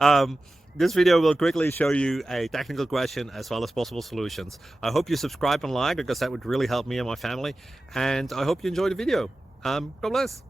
um, this video will quickly show you a technical question as well as possible solutions. I hope you subscribe and like because that would really help me and my family. And I hope you enjoy the video. God bless.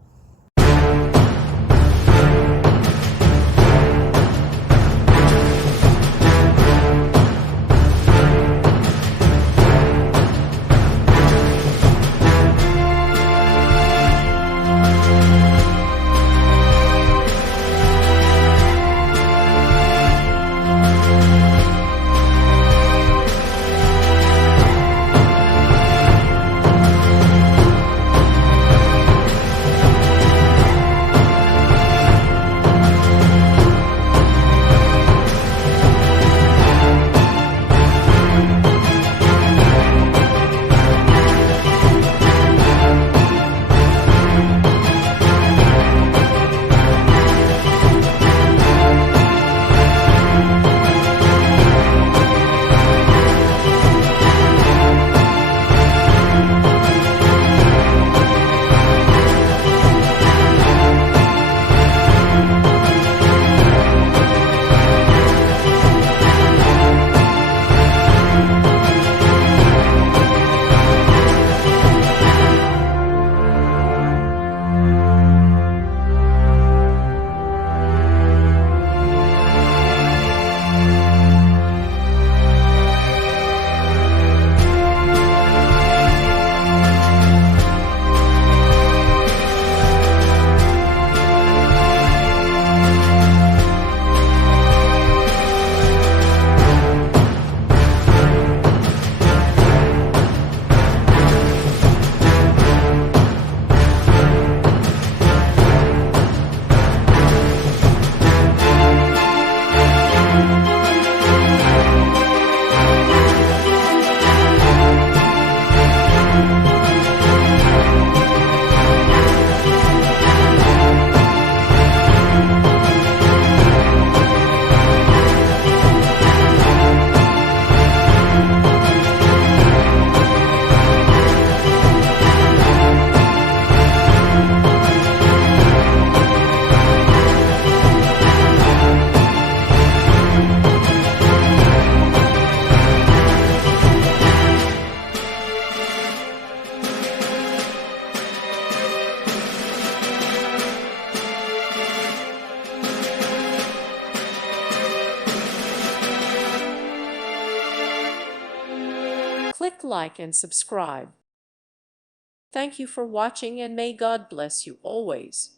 Click like and subscribe. Thank you for watching and may God bless you always.